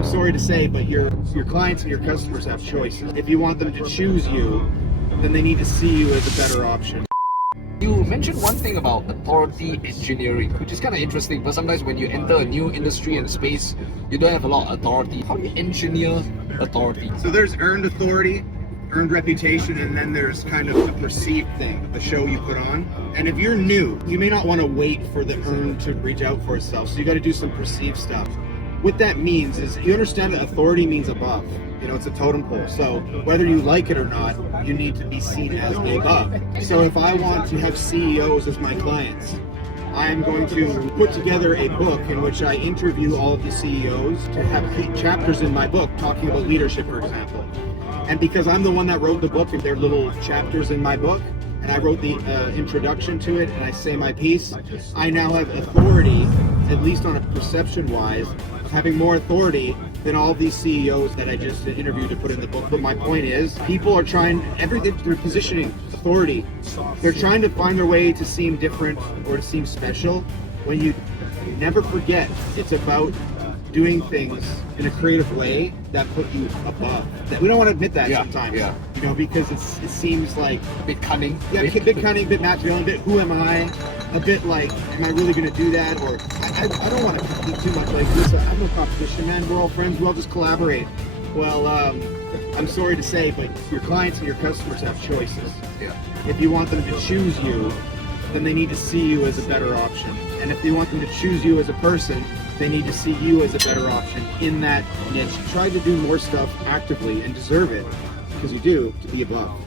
I'm sorry to say, but your clients and your customers have choices. If you want them to choose you, then they need to see you as a better option. You mentioned one thing about authority engineering, which is kind of interesting, but sometimes when you enter a new industry and space, you don't have a lot of authority. How do you engineer authority? So there's earned authority, earned reputation, and then there's kind of the perceived thing, the show you put on. And if you're new, you may not want to wait for the earned to reach out for itself, so you got to do some perceived stuff. What that means is you understand that authority means above. You know, it's a totem pole. So whether you like it or not, you need to be seen as the above. So if I want to have CEOs as my clients, I'm going to put together a book in which I interview all of the CEOs to have chapters in my book talking about leadership, for example. And because I'm the one that wrote the book, and they're little chapters in my book, and I wrote the introduction to it, and I say my piece, I now have authority, at least on a perception-wise, of having more authority than all these CEOs that I just interviewed to put in the book. But my point is, people are trying, everything through positioning, authority, they're trying to find their way to seem different or to seem special, when you never forget it's about doing things in a creative way that put you above. We don't want to admit that sometimes, you know, because it seems like A bit cunning. a bit cunning, a bit natural, a bit who am I, a bit like, am I really going to do that? Or I don't want to compete too much. Like, listen, I have no competition, man. We're all friends. We'll all just collaborate. Well, I'm sorry to say, but your clients and your customers have choices. If you want them to choose you, then they need to see you as a better option. And if they want them to choose you as a person, they need to see you as a better option in that niche. Try to do more stuff actively and deserve it, because you do, to be above.